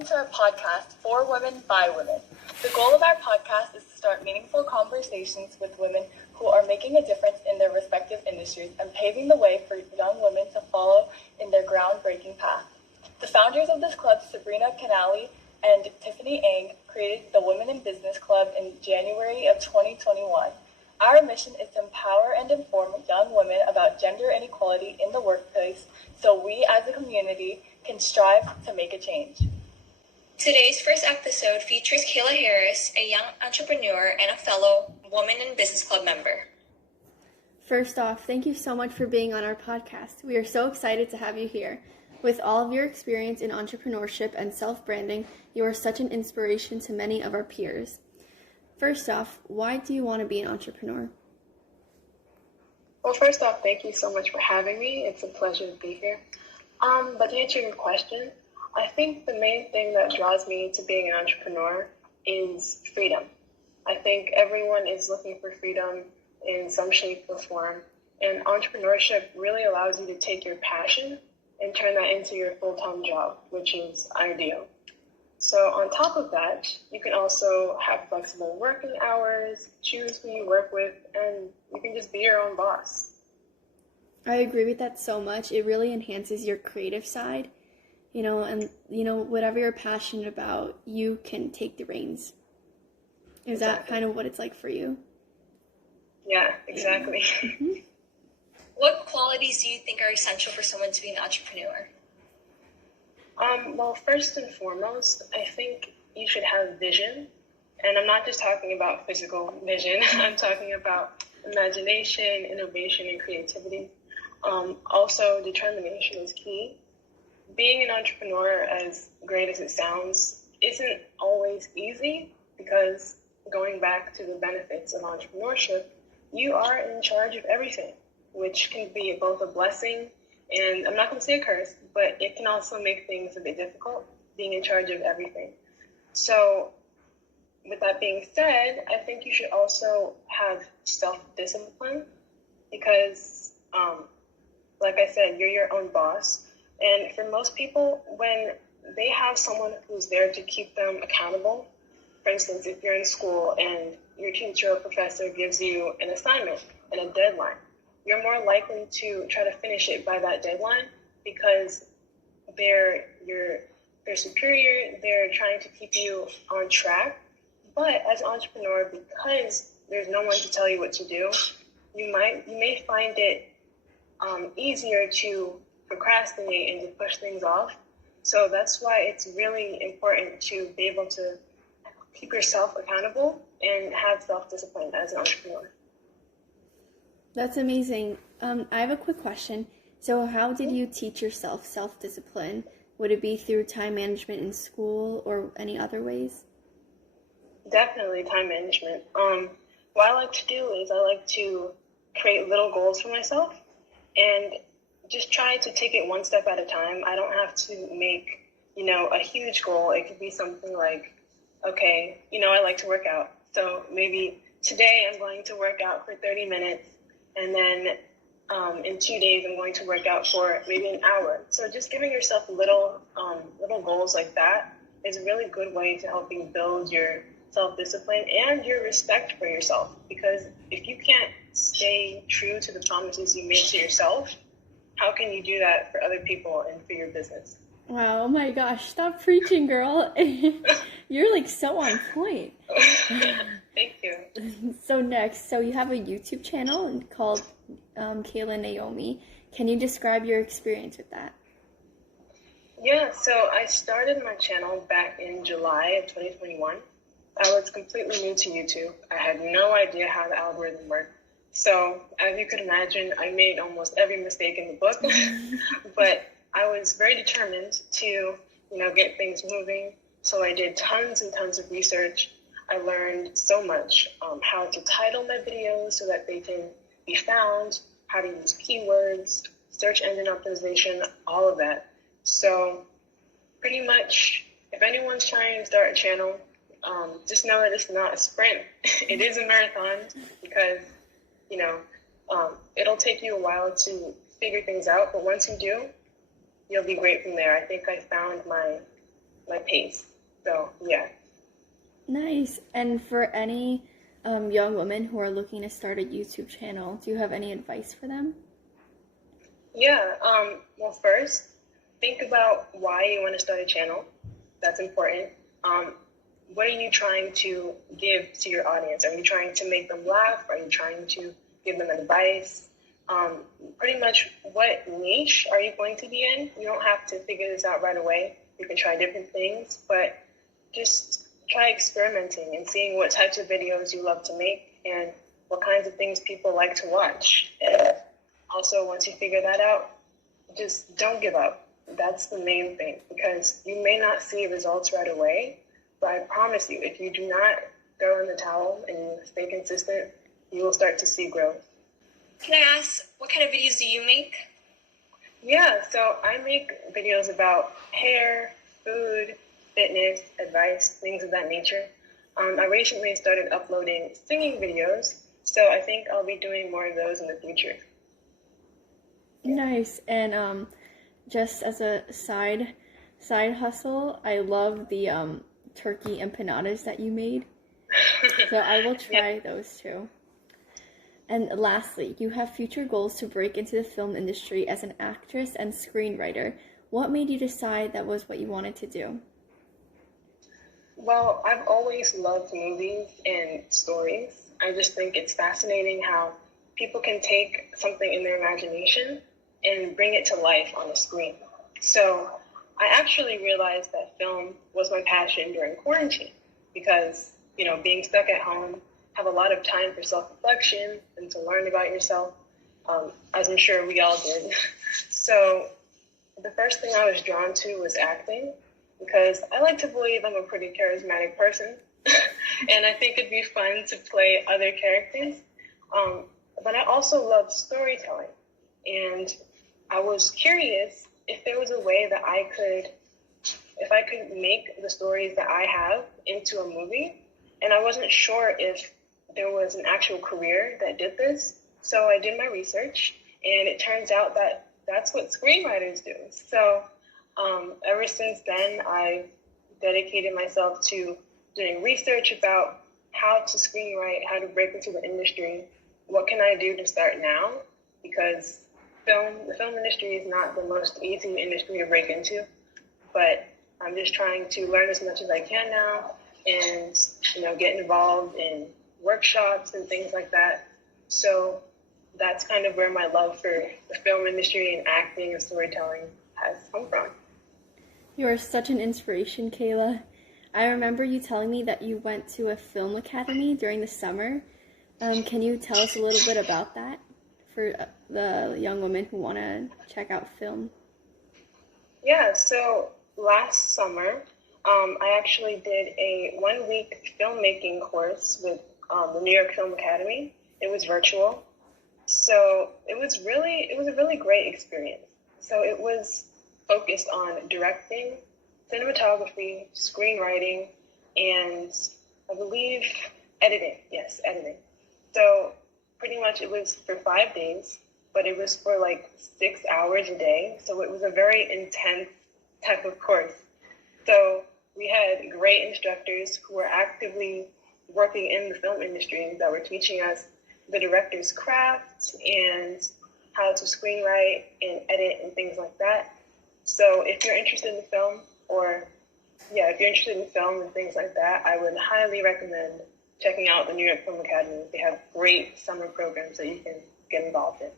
welcome to our podcast, For Women, by Women. The goal of our podcast is to start meaningful conversations with women who are making a difference in their respective industries and paving the way for young women to follow in their groundbreaking path. The founders of this club, Sabrina Khanali and Tiffany Ng, created the Women in Business Club in January of 2021. Our mission is to empower and inform young women about gender inequality in the workplace so we as a community can strive to make a change. Today's first episode features Kayla Harris, a young entrepreneur and a fellow Women in Business Club member. First off, thank you so much for being on our podcast. We are so excited to have you here. With all of your experience in entrepreneurship and self-branding, you are such an inspiration to many of our peers. First off, why do you want to be an entrepreneur? Well, first off, thank you so much for having me. It's a pleasure to be here. But to answer your question, I think the main thing that draws me to being an entrepreneur is freedom. I think everyone is looking for freedom in some shape or form, and entrepreneurship really allows you to take your passion and turn that into your full-time job, which is ideal. So on top of that, you can also have flexible working hours, choose who you work with, and you can just be your own boss. I agree with that so much. It really enhances your creative side, and whatever you're passionate about, you can take the reins. Is that kind of what it's like for you? Yeah, exactly. Mm-hmm. What qualities do you think are essential for someone to be an entrepreneur? Well, first and foremost, I think you should have vision. And I'm not just talking about physical vision. I'm talking about imagination, innovation, and creativity. Also, determination is key. Being an entrepreneur, as great as it sounds, isn't always easy because going back to the benefits of entrepreneurship, you are in charge of everything, which can be both a blessing and I'm not going to say a curse, but it can also make things a bit difficult, being in charge of everything. So with that being said, I think you should also have self-discipline because, like I said, you're your own boss. And for most people, when they have someone who's there to keep them accountable, for instance, if you're in school and your teacher or professor gives you an assignment and a deadline, you're more likely to try to finish it by that deadline because they're your superior, they're trying to keep you on track. But as an entrepreneur, because there's no one to tell you what to do, you may find it easier to procrastinate and to push things off. So that's why it's really important to be able to keep yourself accountable and have self-discipline as an entrepreneur. That's amazing. I have a quick question. So how did you teach yourself self-discipline? Would it be through time management in school or any other ways? Definitely time management. What I like to do is I like to create little goals for myself and just try to take it one step at a time. I don't have to make, a huge goal. It could be something like, okay, I like to work out. So maybe today I'm going to work out for 30 minutes. And then in 2 days, I'm going to work out for maybe an hour. So just giving yourself little goals like that is a really good way to help you build your self-discipline and your respect for yourself. Because if you can't stay true to the promises you made to yourself, how can you do that for other people and for your business? Wow, oh my gosh, stop preaching, girl. You're so on point. Thank you. So you have a YouTube channel called Kayla Naomi. Can you describe your experience with that? Yeah, so I started my channel back in July of 2021. I was completely new to YouTube. I had no idea how the algorithm worked. So as you could imagine, I made almost every mistake in the book, but I was very determined to, get things moving. So I did tons and tons of research. I learned so much how to title my videos so that they can be found, how to use keywords, search engine optimization, all of that. So pretty much, if anyone's trying to start a channel, just know that it's not a sprint. It is a marathon because, it'll take you a while to figure things out. But once you do, you'll be great from there. I think I found my my pace. So yeah. Nice. And for any young women who are looking to start a YouTube channel, do you have any advice for them? Yeah. Well, first, think about why you want to start a channel. That's important. What are you trying to give to your audience? Are you trying to make them laugh? Are you trying to give them advice? Pretty much what niche are you going to be in? You don't have to figure this out right away. You can try different things, but just try experimenting and seeing what types of videos you love to make and what kinds of things people like to watch. And also, once you figure that out, just don't give up. That's the main thing, because you may not see results right away, but I promise you, if you do not throw in the towel and you stay consistent, you will start to see growth. Can I ask, what kind of videos do you make? Yeah, so I make videos about hair, food, fitness, advice, things of that nature. I recently started uploading singing videos, so I think I'll be doing more of those in the future. Nice. And just as a side hustle, I love the turkey empanadas that you made. So I will try those too. And lastly, you have future goals to break into the film industry as an actress and screenwriter. What made you decide that was what you wanted to do? Well, I've always loved movies and stories. I just think it's fascinating how people can take something in their imagination and bring it to life on the screen. So I actually realized that film was my passion during quarantine because, being stuck at home, have a lot of time for self-reflection and to learn about yourself, as I'm sure we all did. So the first thing I was drawn to was acting, because I like to believe I'm a pretty charismatic person, and I think it'd be fun to play other characters. But I also love storytelling, and I was curious if there was a way that if I could make the stories that I have into a movie, and I wasn't sure if there was an actual career that did this. So I did my research, and it turns out that that's what screenwriters do. So ever since then, I dedicated myself to doing research about how to screenwrite, how to break into the industry. What can I do to start now? Because the film industry is not the most easy industry to break into, but I'm just trying to learn as much as I can now and, get involved in workshops and things like that. So that's kind of where my love for the film industry and acting and storytelling has come from. You are such an inspiration, Kayla. I remember you telling me that you went to a film academy during the summer. Can you tell us a little bit about that for the young women who want to check out film? Yeah, so last summer, I actually did a 1-week filmmaking course with the New York Film Academy. It was virtual. So it was a really great experience. So it was focused on directing, cinematography, screenwriting, and I believe editing. Yes, editing. So pretty much it was for 5 days, but it was for like 6 hours a day. So it was a very intense type of course. So we had great instructors who were actively working in the film industry that were teaching us the director's craft and how to screenwrite and edit and things like that. So if you're interested in film and things like that, I would highly recommend checking out the New York Film Academy. They have great summer programs that you can get involved in.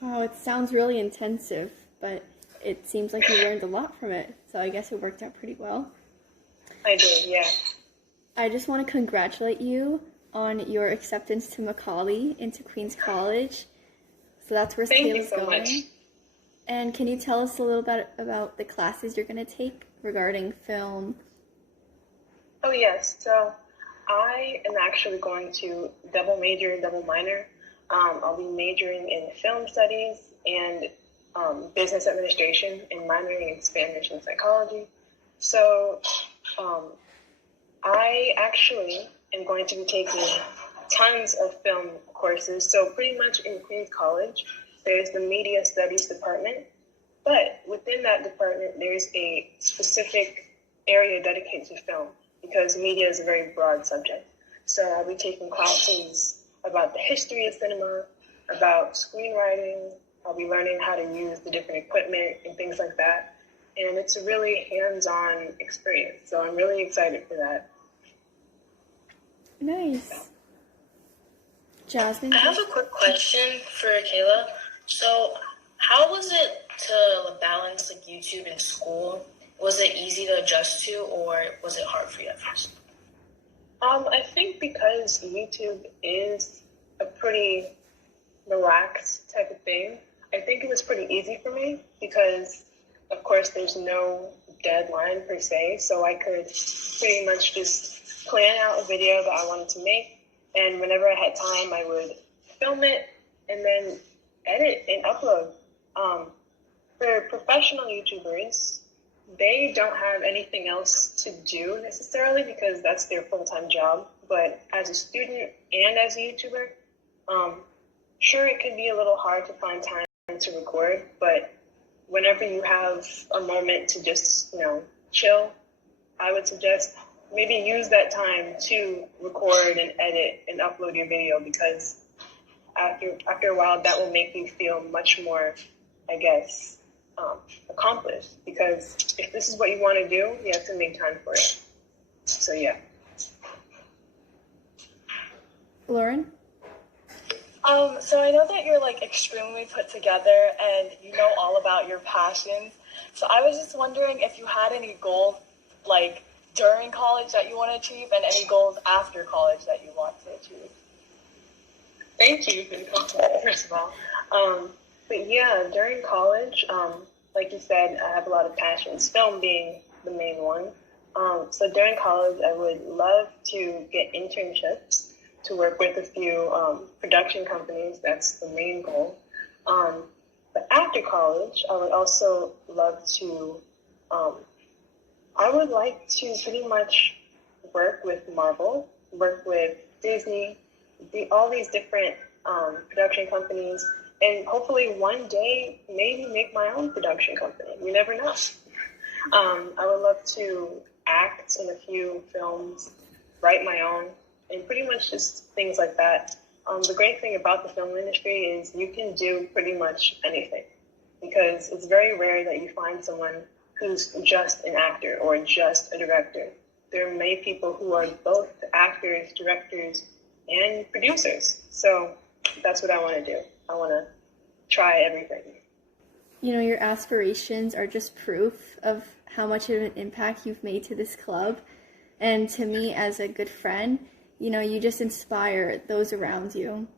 Wow, it sounds really intensive, but it seems like you learned a lot from it. So I guess it worked out pretty well. I did, yeah. I just want to congratulate you on your acceptance to Macaulay into Queens College. So that's where Kayla's going. Much. And can you tell us a little bit about the classes you're going to take regarding film? Oh, yes. So I am actually going to double major and double minor. I'll be majoring in film studies and business administration and minoring in Spanish and psychology. So I actually am going to be taking tons of film courses. So pretty much in Queens College, there's the media studies department, but within that department, there's a specific area dedicated to film because media is a very broad subject. So I'll be taking classes about the history of cinema, about screenwriting. I'll be learning how to use the different equipment and things like that. And it's a really hands-on experience. So I'm really excited for that. Nice. Jasmine? I have a quick question for Kayla. So how was it to balance like YouTube and school? Was it easy to adjust to, or was it hard for you at first? I think because YouTube is a pretty relaxed type of thing, I think it was pretty easy for me because, of course, there's no deadline per se, so I could pretty much just plan out a video that I wanted to make, and whenever I had time, I would film it and then edit and upload. For professional YouTubers, they don't have anything else to do necessarily because that's their full-time job. But as a student and as a YouTuber, sure, it can be a little hard to find time to record, but whenever you have a moment to just, chill, I would suggest maybe use that time to record and edit and upload your video because after a while, that will make you feel much more, I guess, accomplished, because if this is what you want to do, you have to make time for it. So yeah. Lauren? So I know that you're like extremely put together and you know all about your passions. So I was just wondering if you had any goals like during college that you want to achieve and any goals after college that you want to achieve. Thank you for the compliment, first of all. But yeah, during college, like you said, I have a lot of passions, film being the main one. So during college, I would love to get internships to work with a few production companies. That's the main goal. But after college, I would also love to, I would like to pretty much work with Marvel, work with Disney, all these different production companies, and hopefully one day maybe make my own production company. You never know. I would love to act in a few films, write my own, and pretty much just things like that. The great thing about the film industry is you can do pretty much anything because it's very rare that you find someone who's just an actor or just a director. There are many people who are both actors, directors, and producers. So that's what I want to do. I want to try everything. Your aspirations are just proof of how much of an impact you've made to this club. And to me, as a good friend, you just inspire those around you.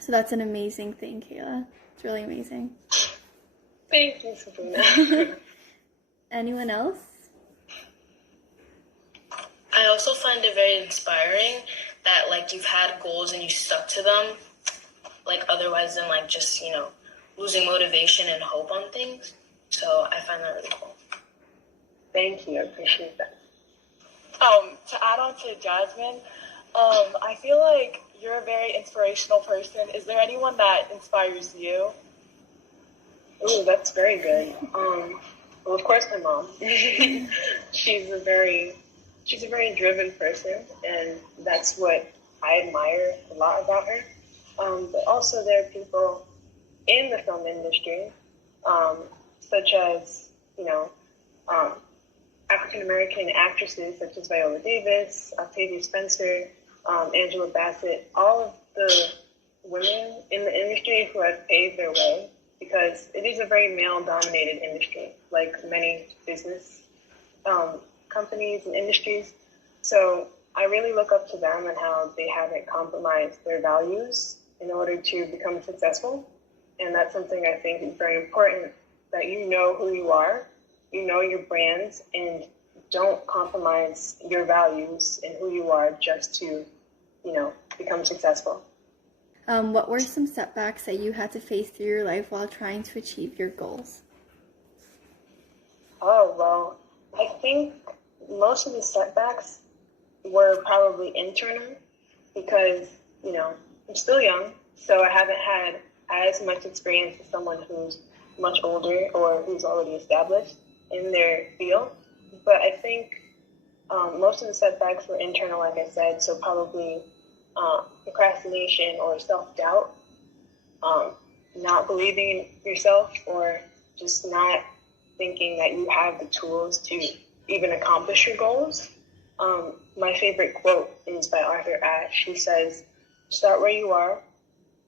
So that's an amazing thing, Kayla. It's really amazing. Thank you, Sabrina. Anyone else? I also find it very inspiring that like you've had goals and you stuck to them, like otherwise than like just, losing motivation and hope on things. So I find that really cool. Thank you. I appreciate that. To add on to Jasmine, I feel like you're a very inspirational person. Is there anyone that inspires you? Ooh, that's very good. Well, of course, my mom. She's a very driven person, and that's what I admire a lot about her. But also, there are people in the film industry, such as African American actresses such as Viola Davis, Octavia Spencer, Angela Bassett, all of the women in the industry who have paved their way, because it is a very male-dominated industry, like many business companies and industries. So I really look up to them and how they haven't compromised their values in order to become successful. And that's something I think is very important, that you know who you are, you know your brands, and don't compromise your values and who you are just to, become successful. What were some setbacks that you had to face through your life while trying to achieve your goals? Oh, well, I think most of the setbacks were probably internal because, I'm still young, so I haven't had as much experience as someone who's much older or who's already established in their field. But I think Most of the setbacks were internal, like I said, so probably procrastination or self-doubt, not believing in yourself, or just not thinking that you have the tools to even accomplish your goals. My favorite quote is by Arthur Ashe. He says, "Start where you are,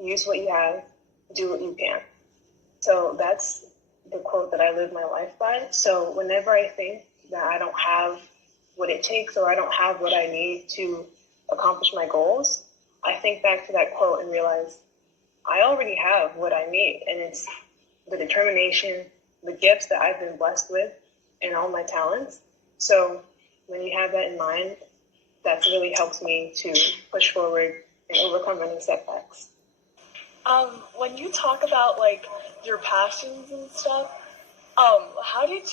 use what you have, do what you can." So that's the quote that I live my life by. So whenever I think that I don't have what it takes, or I don't have what I need to accomplish my goals, I think back to that quote and realize I already have what I need. And it's the determination, the gifts that I've been blessed with, and all my talents. So when you have that in mind, that really helps me to push forward and overcome any setbacks. When you talk about like your passions and stuff, how did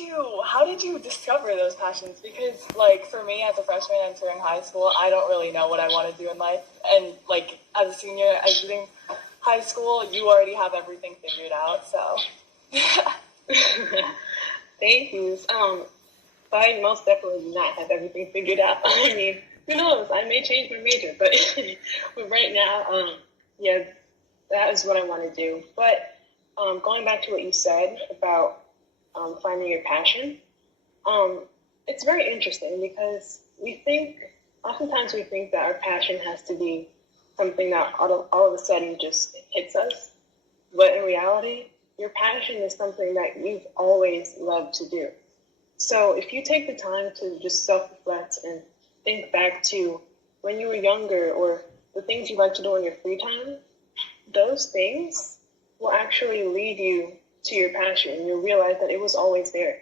you discover those passions? Because like for me as a freshman entering high school, I don't really know what I want to do in life. And like as a senior exiting high school, you already have everything figured out. So Thank you. I most definitely do not have everything figured out. I mean, who knows? I may change my major, but but right now, yeah, that is what I want to do. But going back to what you said about finding your passion, it's very interesting because oftentimes we think that our passion has to be something that all of a sudden just hits us. But in reality, your passion is something that you've always loved to do. So if you take the time to just self-reflect and think back to when you were younger, or the things you like to do in your free time, those things will actually lead you to your passion. You'll realize that it was always there.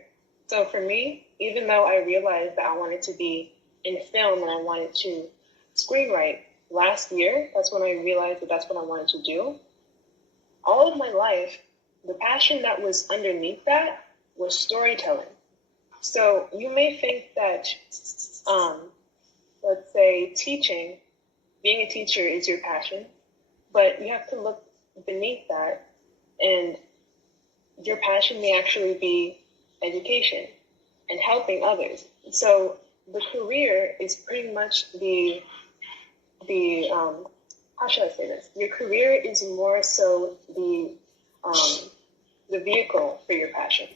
So for me, even though I realized that I wanted to be in film and I wanted to screenwrite last year, that's when I realized that that's what I wanted to do. All of my life, the passion that was underneath that was storytelling. So you may think that, let's say being a teacher is your passion, but you have to look beneath that, and your passion may actually be education and helping others. So the career is pretty much the how should I say this? Your career is more so the vehicle for your passion.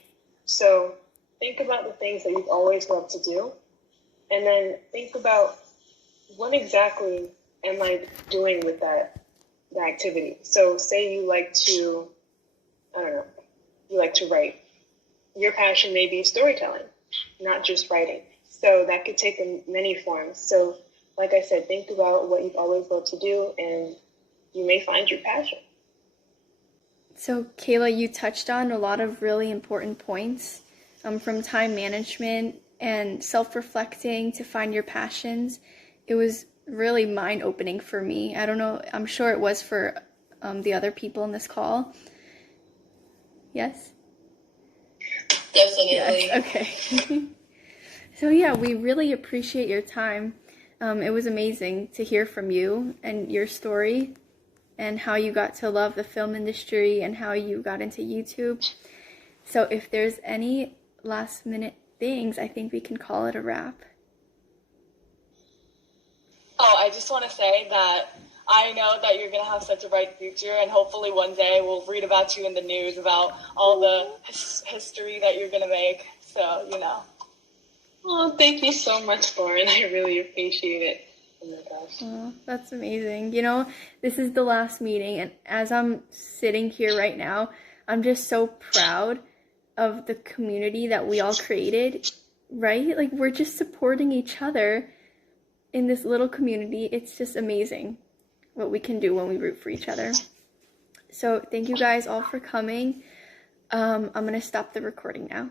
So think about the things that you've always loved to do, and then think about what exactly am I doing with that activity. So say you like to, you like to write. Your passion may be storytelling, not just writing. So that could take many forms. So like I said, think about what you've always loved to do, and you may find your passion. So Kayla, you touched on a lot of really important points, from time management and self-reflecting to find your passions. It was really mind-opening for me. I don't know, I'm sure it was for the other people in this call. Yes? Definitely. Yes, okay. So yeah, we really appreciate your time. It was amazing to hear from you and your story and how you got to love the film industry and how you got into YouTube. So if there's any last minute things, I think we can call it a wrap. Oh, I just want to say that I know that you're going to have such a bright future, and hopefully one day we'll read about you in the news about all the history that you're going to make. So, you know. Oh, thank you so much, Lauren. I really appreciate it. Oh my gosh. Oh, that's amazing. You know, this is the last meeting, and as I'm sitting here right now, I'm just so proud of the community that we all created, right? Like, we're just supporting each other in this little community. It's just amazing what we can do when we root for each other. So thank you guys all for coming. I'm going to stop the recording now.